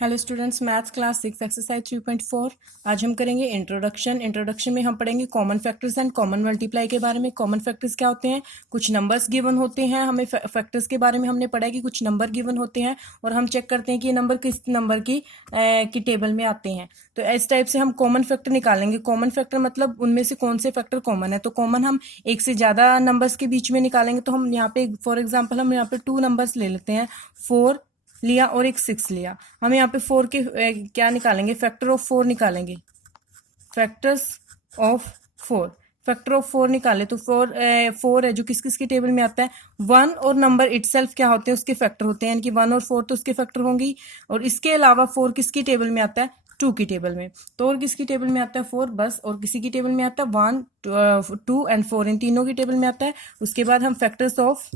Hello students, maths class 6 exercise 3.4। आज हम करेंगे इंट्रोडक्शन में हम पढ़ेंगे common factors and common multiply के बारे में। कॉमन फैक्टर्स क्या होते हैं? कुछ नंबर्स गिवन होते हैं। हमें फैक्टर्स के बारे में हमने पढ़ा है कि कुछ नंबर गिवन होते हैं और हम चेक करते हैं कि ये नंबर किस नंबर की टेबल में आते हैं। तो इस टाइप से हम कॉमन फैक्टर निकालेंगे। कॉमन फैक्टर मतलब उनमें से कौन से फैक्टर कॉमन है। तो कॉमन हम एक से ज़्यादा नंबर्स के बीच में निकालेंगे। तो हम यहाँ पे फॉर एग्जाम्पल हम यहाँ पे 2 नंबर्स ले लेते हैं, 4 लिया और एक 6 लिया। हम यहाँ पे 4 के क्या निकालेंगे? फैक्टर ऑफ 4 निकालेंगे। फैक्टर्स ऑफ 4, फैक्टर ऑफ 4 निकाले तो 4 है जो किस किस की टेबल में आता है? 1 और नंबर इटसेल्फ क्या होते हैं? उसके फैक्टर होते हैं, यानी कि 1 और 4 तो उसके फैक्टर होंगी। और इसके अलावा 4 किसकी टेबल में आता है? 2 की टेबल में। तो और किसकी टेबल में आता है? 4 बस। और किसी की टेबल में आता है 1, 2 एंड 4, इन तीनों की टेबल में आता है। उसके बाद हम फैक्टर्स ऑफ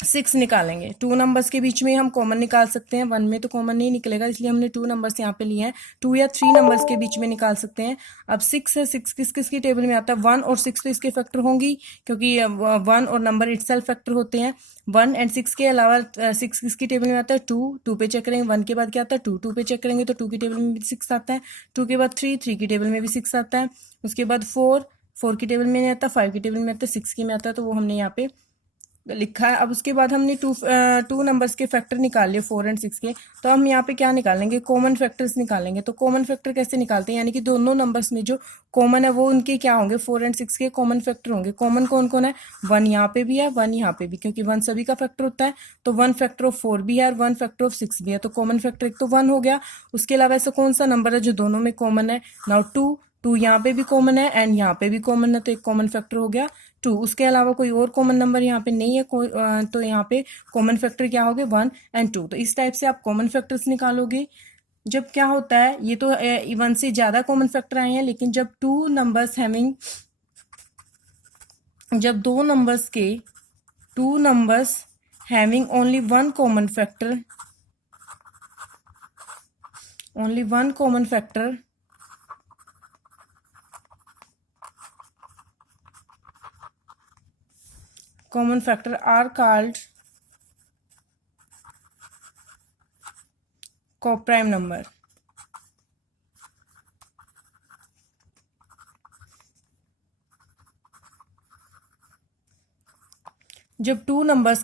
6 निकालेंगे। 2 नंबर्स के बीच में हम कॉमन निकाल सकते हैं, 1 में तो कॉमन नहीं निकलेगा, इसलिए हमने 2 नंबर्स यहाँ पे लिए हैं। 2 या 3 नंबर्स के बीच में निकाल सकते हैं। अब 6 है, 6 किस किस की टेबल में आता है? 1 और 6 तो इसके फैक्टर होंगी, क्योंकि 1 और नंबर इटसेल्फ फैक्टर होते हैं। 1 एंड 6 के अलावा 6 किसकी टेबल में आता है? 2, 2 पे चेक करेंगे। 1 के बाद क्या आता है? 2, 2 पे चेक करेंगे तो 2 की टेबल में भी 6 आता है। 2 के बाद 3, 3 की टेबल में भी 6 आता है। उसके बाद 4, 4 की टेबल में नहीं आता, 5 की टेबल में आता है, 6 की में आता है, तो वो हमने यहाँ पे लिखा है। अब उसके बाद हमने टू नंबर्स के फैक्टर निकाल लिए, 4 एंड 6 के। तो हम यहाँ पे क्या निकालेंगे? कॉमन फैक्टर्स निकालेंगे। तो कॉमन फैक्टर कैसे निकालते हैं? यानी कि दोनों नंबर्स में जो कॉमन है वो उनके क्या होंगे? 4 एंड 6 के कॉमन फैक्टर होंगे। कॉमन कौन कौन है? 1 यहाँ पे भी है, 1 यहाँ पे भी, क्योंकि 1 सभी का फैक्टर होता है। तो 1 फैक्टर ऑफ 4 भी है और 1 फैक्टर ऑफ 6 भी है। तो कॉमन फैक्टर एक तो 1 हो गया। उसके अलावा ऐसा कौन सा नंबर है जो दोनों में कॉमन है? नाउ 2 यहाँ पे भी कॉमन है एंड यहाँ पे भी कॉमन है, तो एक कॉमन फैक्टर हो गया 2। उसके अलावा कोई और कॉमन नंबर यहाँ पे नहीं है कोई, तो यहाँ पे कॉमन फैक्टर क्या हो गए? 1 एंड 2। तो इस टाइप से आप कॉमन फैक्टर्स निकालोगे। जब क्या होता है, ये तो 1 से ज्यादा कॉमन फैक्टर आए हैं, लेकिन जब two numbers having only one common factor, are called coprime number. जब टू नंबर्स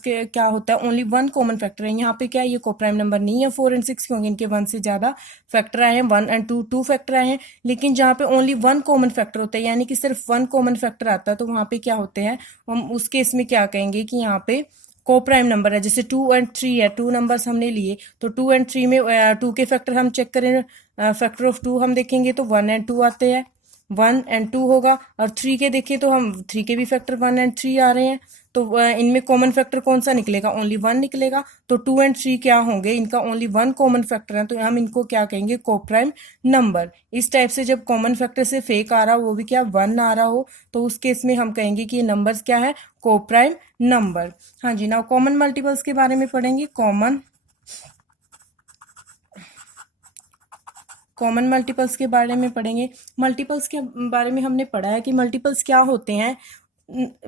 के क्या होता है? ओनली वन कॉमन फैक्टर है। यहाँ पे क्या है? ये कोप्राइम नंबर नहीं है 4 एंड 6, क्योंकि इनके 1 से ज्यादा फैक्टर आए हैं। 1 एंड 2 2 फैक्टर आए हैं। लेकिन जहाँ पे ओनली वन कॉमन फैक्टर होता है, यानी कि सिर्फ 1 कॉमन फैक्टर आता है, तो वहां पे क्या होते हैं? हम उस केस में क्या कहेंगे कि यहाँ पे कोप्राइम नंबर है। जैसे 2 एंड 3 है, 2 नंबर्स हमने लिए, तो 2 एंड 3 में 2 के फैक्टर हम चेक करें, फैक्टर ऑफ 2 हम देखेंगे तो 1 एंड 2 आते हैं, 1 एंड 2 होगा। और 3 के देखें तो हम 3 के भी फैक्टर 1 एंड 3 आ रहे हैं। तो इनमें कॉमन फैक्टर कौन सा निकलेगा? ओनली 1 निकलेगा। तो 2 एंड 3 क्या होंगे? इनका ओनली 1 कॉमन फैक्टर है, तो हम इनको क्या कहेंगे? Coprime number. इस टाइप से जब कॉमन फैक्टर से फेक आ रहा हो, वो भी क्या 1 आ रहा हो, तो उस केस में हम कहेंगे कि ये नंबर्स क्या है? Coprime number. हाँ जी, नाउ कॉमन मल्टीपल्स के बारे में पढ़ेंगे। कॉमन मल्टीपल्स के बारे में पढ़ेंगे। मल्टीपल्स के बारे में हमने पढ़ा है कि मल्टीपल्स क्या होते हैं।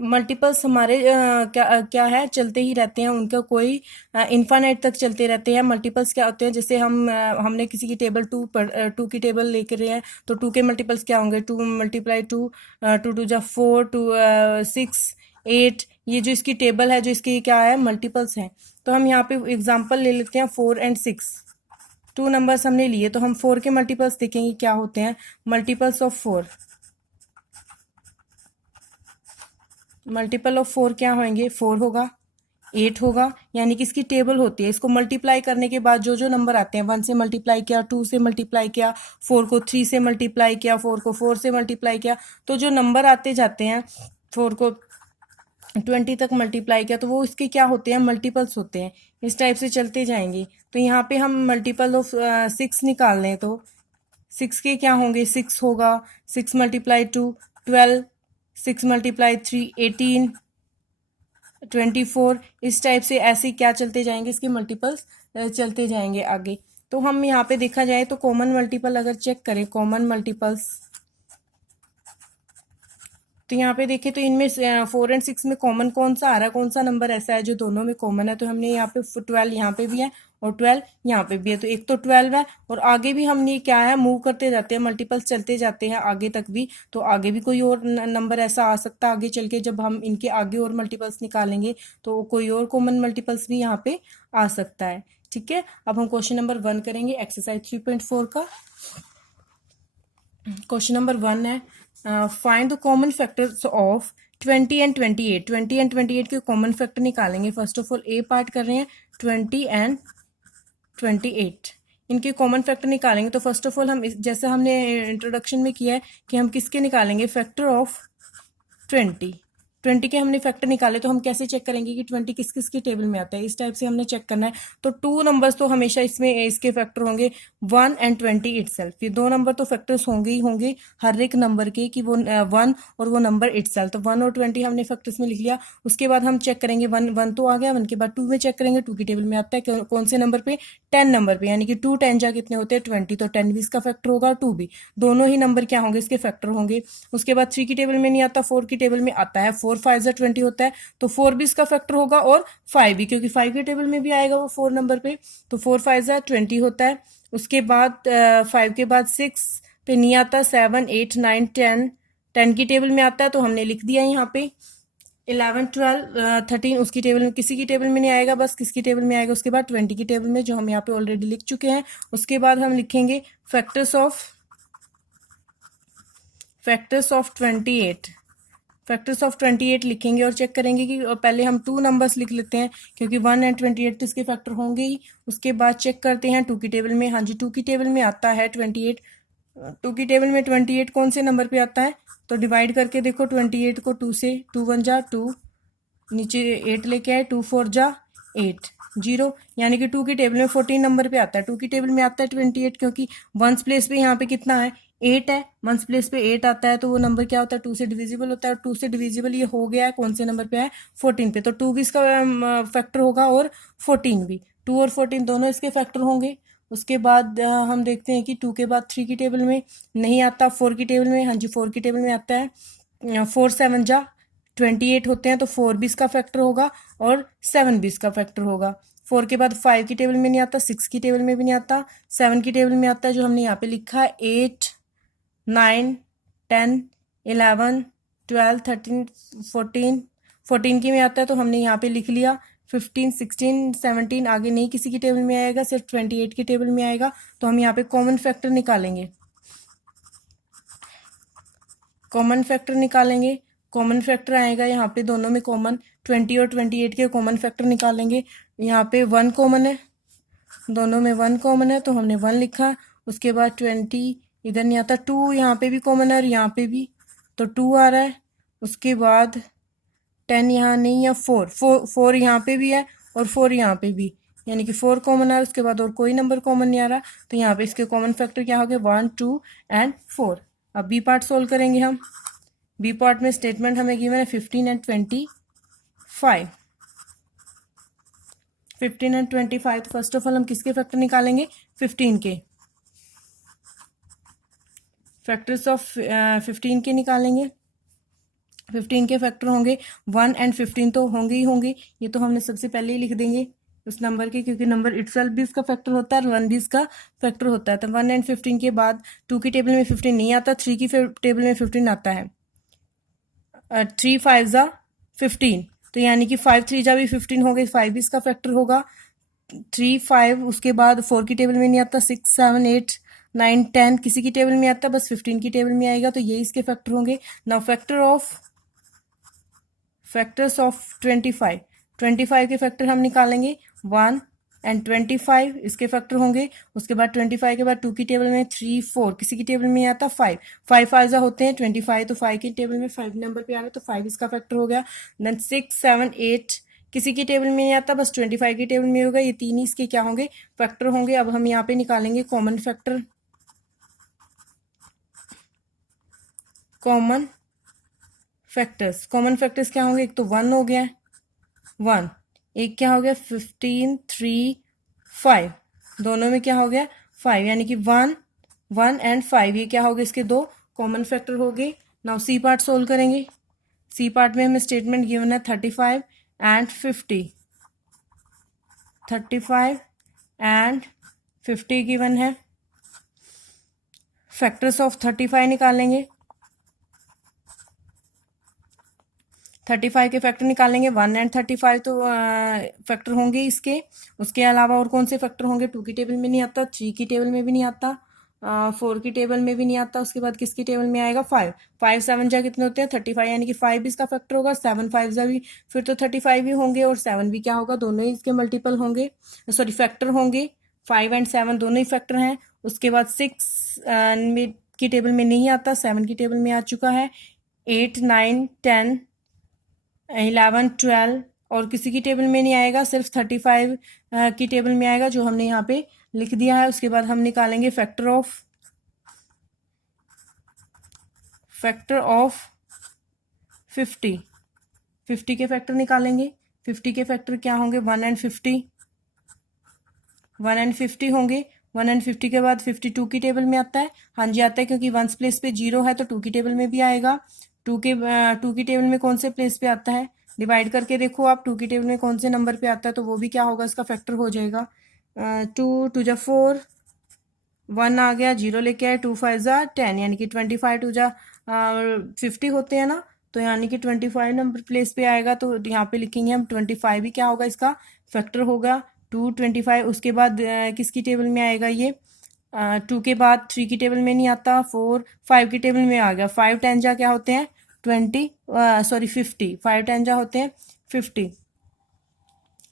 मल्टीपल्स हमारे क्या क्या है? चलते ही रहते हैं, उनका कोई इन्फानाइट तक चलते रहते हैं। मल्टीपल्स क्या होते हैं? जैसे हमने किसी की टेबल 2 की टेबल लेकर रहे हैं, तो 2 के मल्टीपल्स क्या होंगे? 2 मल्टीप्लाई 2, 2 2 जा 4, 2 6 8। ये जो इसकी टेबल है, जो इसकी क्या है? मल्टीपल्स हैं। तो हम यहाँ पे एग्जाम्पल ले लेते हैं 4 एंड 6। 2 नंबर्स हमने लिए, तो हम 4 के मल्टीपल्स देखेंगे क्या होते हैं। मल्टीपल्स ऑफ 4, मल्टीपल ऑफ 4 क्या होंगे? 4 होगा, 8 होगा, यानी कि इसकी टेबल होती है। इसको मल्टीप्लाई करने के बाद जो जो नंबर आते हैं, 1 से मल्टीप्लाई किया, 2 से मल्टीप्लाई किया, 4 को 3 से मल्टीप्लाई किया, 4 को 4 से मल्टीप्लाई किया, तो जो नंबर आते जाते हैं, 4 को 20 तक मल्टीप्लाई किया, तो वो इसके क्या होते हैं? मल्टीपल्स होते हैं। इस टाइप से चलते जाएंगे। तो यहाँ पे हम मल्टीपल ऑफ 6 निकाल लें, तो 6 के क्या होंगे? 6 होगा, 6 मल्टीप्लाई 2 12, 6 मल्टीप्लाई 3 18, 24। इस टाइप से ऐसे क्या चलते जाएंगे? इसके मल्टीपल्स चलते जाएंगे आगे। तो हम यहाँ पे देखा जाए तो कॉमन मल्टीपल अगर चेक करें, कॉमन मल्टीपल्स तो यहाँ पे देखें तो इनमें 4 और 6 में कॉमन कौन सा आ रहा है, कौन सा नंबर ऐसा है जो दोनों में कॉमन है, तो हमने यहाँ पे 12 यहाँ पे भी है और 12 यहाँ पे भी है, तो एक तो 12 है और आगे भी हमने क्या है मूव करते जाते हैं, मल्टीपल्स चलते जाते हैं आगे तक भी, तो आगे भी कोई और नंबर ऐसा आ सकता है आगे चल के, जब हम इनके आगे और मल्टीपल्स निकालेंगे तो कोई और कॉमन मल्टीपल्स भी यहाँ पे आ सकता है। ठीक है, अब हम क्वेश्चन नंबर 1 करेंगे एक्सरसाइज 3.4 का। क्वेश्चन नंबर 1 है find the common factors of 20 and 28। 20 and 28 के कॉमन फैक्टर निकालेंगे। First of all A part कर रहे हैं 20 एंड 28, इनके कॉमन फैक्टर निकालेंगे। तो फर्स्ट ऑफ ऑल हम जैसा हमने इंट्रोडक्शन में किया है कि हम किसके निकालेंगे, फैक्टर ऑफ 20। 20 के हमने फैक्टर निकाले, तो हम कैसे चेक करेंगे कि 20 किस किस की टेबल में आता है, इस टाइप से हमने चेक करना है। तो 2 नंबर्स तो हमेशा इसमें इसके फैक्टर होंगे 1 एंड 20 इटसेल्फ। ये 2 नंबर तो फैक्टर्स होंगे ही होंगे हर एक नंबर के, कि वो 1 और वो नंबर इटसेल्फ। तो 1 और 20 हमने फैक्टर्स में लिख लिया। उसके बाद हम चेक करेंगे 1 तो आ गया, 1 के बाद 2 में चेक करेंगे, 2 की टेबल में आता है कौन से नंबर पे, 10 नंबर पे, यानी कि 2 10 जा कितने होते हैं 20, तो 10 भी इसका फैक्टर होगा, 2 भी, दोनों ही नंबर क्या होंगे इसके फैक्टर होंगे। उसके बाद 3 की टेबल में नहीं आता, 4 की टेबल में आता है, 4 5 जा 20 होता है, तो 4 भी इसका फैक्टर होगा और 5 भी, क्योंकि 5 के टेबल में भी आएगा वो 4 नंबर पे, तो 4 5 जा 20 होता है। उसके बाद 5 के बाद 6 पे नहीं आता, 7 8 9 10, 10 की टेबल में आता है तो हमने लिख दिया यहाँ पे। 11 12 13 उसकी टेबल में, किसी की टेबल में नहीं आएगा, बस किसकी टेबल में आएगा, उसके बाद 20 की टेबल में, जो हम यहाँ पे ऑलरेडी लिख चुके हैं। उसके बाद हम लिखेंगे फैक्टर्स ऑफ 28। फैक्टर्स ऑफ 28 लिखेंगे और चेक करेंगे कि पहले हम 2 नंबर्स लिख लेते हैं, क्योंकि 1 एंड 28 तो इसके फैक्टर होंगे ही। उसके बाद चेक करते हैं 2 की टेबल में, हाँ जी 2 की टेबल में आता है 28। 2 की टेबल में 28 कौन से नंबर पे आता है, तो डिवाइड करके देखो 28 को 2 से, 2 1 जा 2, नीचे 8 लेके आए, 2 4 जा 8 0, यानी कि 2 की टेबल में 14 नंबर पे आता है। 2 की टेबल में आता है 28, क्योंकि वंस प्लेस पे यहाँ पे कितना है 8 है, वंस प्लेस पे 8 आता है, तो वो नंबर क्या होता है 2 से डिविजिबल होता है, और 2 से डिविजिबल ये हो गया है कौन से नंबर पे है 14 पे, तो 2 भी इसका फैक्टर होगा और 14 भी, 2 और 14 दोनों इसके फैक्टर होंगे। उसके बाद हम देखते हैं कि 2 के बाद 3 की टेबल में नहीं आता, 4 की टेबल में, हाँ जी 4 की टेबल में आता है, 4 7 जा 28 होते हैं, तो 4 भी इसका फैक्टर होगा और 7 भी इसका फैक्टर होगा। 4 के बाद 5 की टेबल में नहीं आता, 6 की टेबल में भी नहीं आता, 7 की टेबल में आता है, जो हमने यहाँ पे लिखा है 8 9 10 11 12 13 14, 14 की में आता है, तो हमने यहाँ पे लिख लिया। 15 16 17 आगे नहीं किसी की टेबल में आएगा, सिर्फ 28 की टेबल में आएगा, तो हम यहाँ पे कॉमन फैक्टर निकालेंगे। कॉमन फैक्टर निकालेंगे, कॉमन फैक्टर आएगा यहाँ पे दोनों में कॉमन, 20 और 28 के कॉमन फैक्टर निकालेंगे। यहाँ पे 1 कॉमन है, दोनों में 1 कॉमन है, तो हमने 1 लिखा। उसके बाद 20 इधर नहीं आता, 2 यहाँ पे भी कॉमन है और यहाँ पे भी, तो 2 आ रहा है। उसके बाद 10 यहाँ नहीं है, 4 यहाँ पे भी है और 4 यहाँ पे भी, यानी कि 4 कॉमन है। उसके बाद और कोई नंबर कॉमन नहीं आ रहा, तो यहाँ पे इसके कॉमन फैक्टर क्या हो गए 1 2 एंड 4। अब बी पार्ट सोल्व करेंगे हम। बी पार्ट में स्टेटमेंट हमें गिवन है 15 एंड 25। 15 एंड 25, तो फर्स्ट ऑफ ऑल हम किसके फैक्टर निकालेंगे 15 के, फैक्टर्स ऑफ 15 के निकालेंगे। 15 के फैक्टर होंगे 1 एंड 15 तो होंगे ही होंगे, ये तो हमने सबसे पहले ही लिख देंगे उस नंबर के, क्योंकि नंबर इटसेल्फ भी इसका फैक्टर होता है और 1 भी इसका फैक्टर होता है। तो 1 एंड 15 के बाद 2 की टेबल में 15 नहीं आता, 3 की टेबल में 15 आता है, 3 5 जा 15, तो यानी कि 5 3 जा भी 15 हो गए, 5 भी इसका फैक्टर होगा। 3 5 उसके बाद 4 की टेबल में नहीं आता, 6 7 8 9 10 किसी की टेबल में आता, बस 15 की टेबल में आएगा, तो ये इसके फैक्टर होंगे। नाउ फैक्टर्स ऑफ 25 के फैक्टर हम निकालेंगे 1 एंड 25 इसके फैक्टर होंगे। उसके बाद 25 के बाद 2 की टेबल में 3 4 किसी की टेबल में आता 5 5 5 होते हैं 25, तो 5 की टेबल में 5 नंबर पे आ रहा है, तो 5 इसका फैक्टर हो गया। देन 6 7 8 किसी की टेबल में नहीं आता, बस 25 की टेबल में होगा, ये 3 ही इसके क्या होंगे फैक्टर होंगे। अब हम यहाँ पे निकालेंगे कॉमन फैक्टर, कॉमन फैक्टर्स क्या होंगे, एक तो 1 हो गया 1, एक क्या हो गया 15 3 5, दोनों में क्या हो गया 5, यानी कि 1 1 एंड 5 ये क्या हो गए इसके 2 कॉमन फैक्टर हो गए। नाउ सी पार्ट सोल्व करेंगे। सी पार्ट में हमें स्टेटमेंट गिवन है 35 एंड 50, 35 एंड 50 गिवन है। फैक्टर्स ऑफ 35 निकालेंगे, 35 के फैक्टर निकालेंगे। 1 एंड 35 तो फैक्टर होंगे इसके। उसके अलावा और कौन से फैक्टर होंगे? 2 की टेबल में नहीं आता, 3 की टेबल में भी नहीं आता, 4 की टेबल में भी नहीं आता। उसके बाद किसकी टेबल में आएगा? 5। 5 7 जा कितने होते हैं? 35, यानी कि 5 इसका फैक्टर होगा। 7 5 जा भी फिर तो 35 भी होंगे, और 7 भी क्या होगा? दोनों ही इसके मल्टीपल होंगे, सॉरी फैक्टर होंगे। 5 एंड 7 दोनों ही फैक्टर हैं। उसके बाद 6 की टेबल में नहीं आता, 7 की टेबल में आ चुका है। 8 9 10 11 12 और किसी की टेबल में नहीं आएगा, सिर्फ 35 की टेबल में आएगा, जो हमने यहाँ पे लिख दिया है। उसके बाद हम निकालेंगे फैक्टर ऑफ 50। 50 के फैक्टर निकालेंगे। 50 के फैक्टर क्या होंगे? 1 एंड 50, 1 एंड 50 होंगे। 1 एंड 50 के बाद 52 की टेबल में आता है। हाँ जी आता है, क्योंकि 1 प्लेस पे 0 है तो 2 की टेबल में भी आएगा। 2 की टेबल में कौन से प्लेस पे आता है? डिवाइड करके देखो आप, 2 की टेबल में कौन से नंबर पे आता है, तो वो भी क्या होगा? इसका फैक्टर हो जाएगा। 2 2 जा 4, 1 आ गया, 0 लेके आए, 2 5 जा 10, यानी कि 25 2 जा 50 होते हैं ना, तो यानी कि 25 नंबर प्लेस पे आएगा। तो यहाँ पे लिखेंगे हम 25 भी क्या होगा? इसका फैक्टर होगा। 2 25। उसके बाद किसकी टेबल में आएगा ये? 2 के बाद 3 की टेबल में नहीं आता, 4 5 की टेबल में आ गया। 5 10 जा क्या होते हैं? 20, सॉरी 50। 5 10 जा होते हैं 50,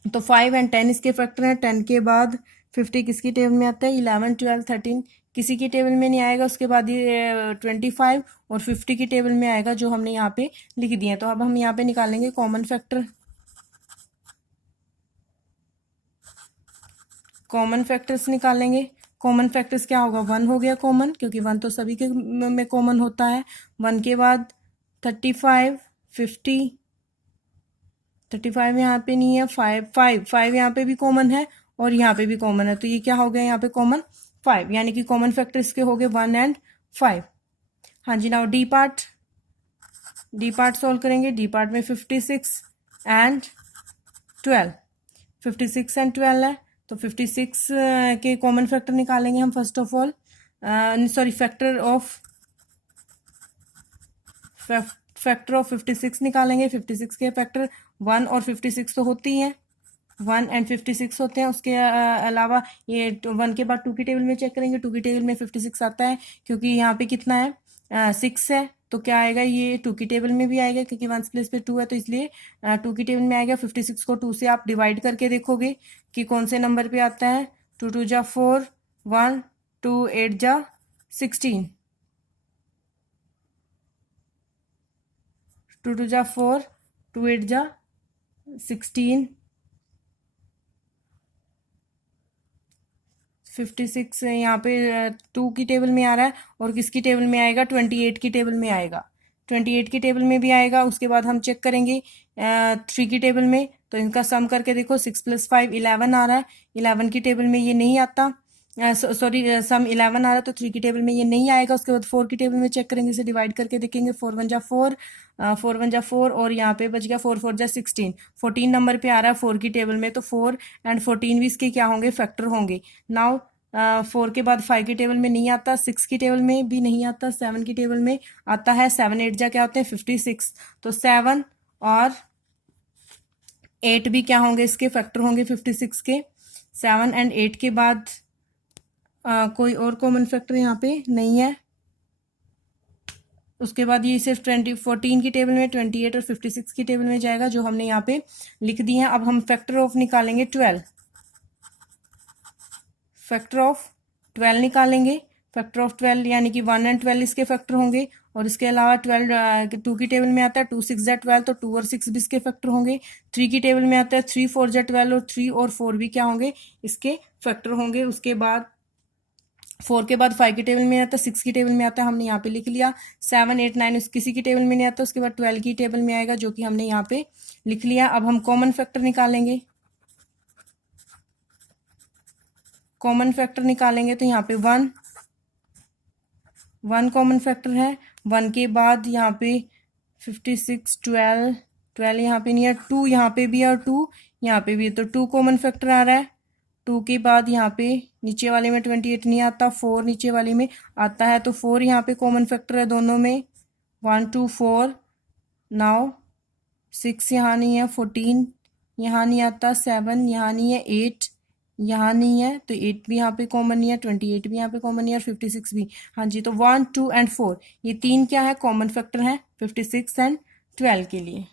तो 5 एंड 10 इसके फैक्टर हैं। 10 के बाद 50 किसकी टेबल में आता है? 11 12 13 किसी की टेबल में नहीं आएगा। उसके बाद ये 25 और 50 की टेबल में आएगा, जो हमने यहाँ पे लिख दिए। तो अब हम यहाँ पे निकालेंगे कॉमन फैक्टर। कॉमन फैक्टर्स निकालेंगे। कॉमन फैक्टर्स क्या होगा? 1 हो गया कॉमन, क्योंकि 1 तो सभी के में कॉमन होता है। 1 के बाद 35 50, 35 यहाँ पे नहीं है, 5 यहाँ पे भी कॉमन है और यहाँ पे भी कॉमन है, तो ये क्या हो गया यहाँ पे? कॉमन 5, यानी कि कॉमन फैक्टर इसके हो गए 1 एंड 5। हाँ जी, नाउ डी पार्ट सॉल्व करेंगे। डी पार्ट में 56 एंड 12, 56 एंड 12 है, तो 56 के कॉमन फैक्टर निकालेंगे हम first of all. Sorry factor of 56 निकालेंगे। 56 के फैक्टर 1 और 56 तो होती हैं, 1 एंड 56 होते हैं। उसके अलावा ये 1 के बाद 2 की टेबल में चेक करेंगे। 2 की टेबल में 56 आता है, क्योंकि यहाँ पे कितना है? 6 है, तो क्या आएगा? ये 2 की टेबल में भी आएगा, क्योंकि 1 प्लेस पे 2 है, तो इसलिए 2 की टेबल में आएगा। 56 को 2 से आप डिवाइड करके देखोगे कि कौन से नंबर पे आता है। 2 2 जा 4, 1 2 8 जा 16, 2 2 जा 4, 2 8 जा 16, 56 यहाँ पे 2 की टेबल में आ रहा है, और किसकी टेबल में आएगा? 28 की टेबल में आएगा। 28 की टेबल में भी आएगा। उसके बाद हम चेक करेंगे 3 की टेबल में, तो इनका सम करके देखो। 6 + 5 11 आ रहा है। 11 की टेबल में ये नहीं आता, सॉरी सम 11 आ रहा है, तो 3 की टेबल में ये नहीं आएगा। उसके बाद 4 की टेबल में चेक करेंगे, इसे डिवाइड करके देखेंगे। 4 1 जा 4, 4 1 जा 4, और यहाँ पे बच गया 4 4 जा 16, 14 नंबर पे आ रहा है 4 की टेबल में, तो 4 एंड 14 भी इसके क्या होंगे? फैक्टर होंगे। नाउ 4 के बाद 5 की टेबल में नहीं आता, 6 की टेबल में भी नहीं आता, 7 की टेबल में आता है। 7 8 जा क्या होते हैं? 56, तो 7 और 8 भी क्या होंगे? इसके फैक्टर होंगे 56 के। 7 एंड 8 के बाद कोई और कॉमन फैक्टर यहाँ पे नहीं है। उसके बाद ये सिर्फ 14 की टेबल में, 28 और 56 की टेबल में जाएगा, जो हमने यहाँ पे लिख दिए हैं। अब हम फैक्टर ऑफ निकालेंगे 12। फैक्टर ऑफ 12 निकालेंगे। फैक्टर ऑफ 12 यानी कि 1 एंड 12 इसके फैक्टर होंगे, और इसके अलावा 12 2 की टेबल में आता है 2 6 जा 12, तो 2 और 6 भी इसके फैक्टर होंगे। 3 की टेबल में आता है 3 4 जा 12, और 3 और 4 भी क्या होंगे? इसके फैक्टर होंगे। उसके बाद 4 के बाद 5 की टेबल में आता है, 6 की टेबल में आता है, हमने यहाँ पे लिख लिया। 7 8 9 किसी की टेबल में नहीं आता। उसके बाद 12 की टेबल में आएगा, जो कि हमने यहाँ पे लिख लिया। अब हम कॉमन फैक्टर निकालेंगे। कॉमन फैक्टर निकालेंगे तो यहाँ पे 1 कॉमन फैक्टर है। 1 के बाद यहाँ पे 56, 12, 12 यहाँ पे नहीं है, 2 यहाँ पे भी है और 2 यहाँ पे भी है, तो 2 कॉमन फैक्टर आ रहा है। 2 के बाद यहाँ पे नीचे वाले में 28 नहीं आता, 4 नीचे वाले में आता है, तो 4 यहाँ पे कॉमन फैक्टर है दोनों में, 1 2 4। नाउ 6 यहाँ नहीं है, 14 यहाँ नहीं आता, 7 यहाँ नहीं है, 8 यहाँ नहीं है, तो 8 भी यहाँ पे कॉमन नहीं है, 28 भी यहाँ पे कॉमन नहीं है और 56 भी। हाँ जी, तो 1 2 एंड 4 ये तीन क्या है, कॉमन फैक्टर हैं 56 एंड 12 के लिए।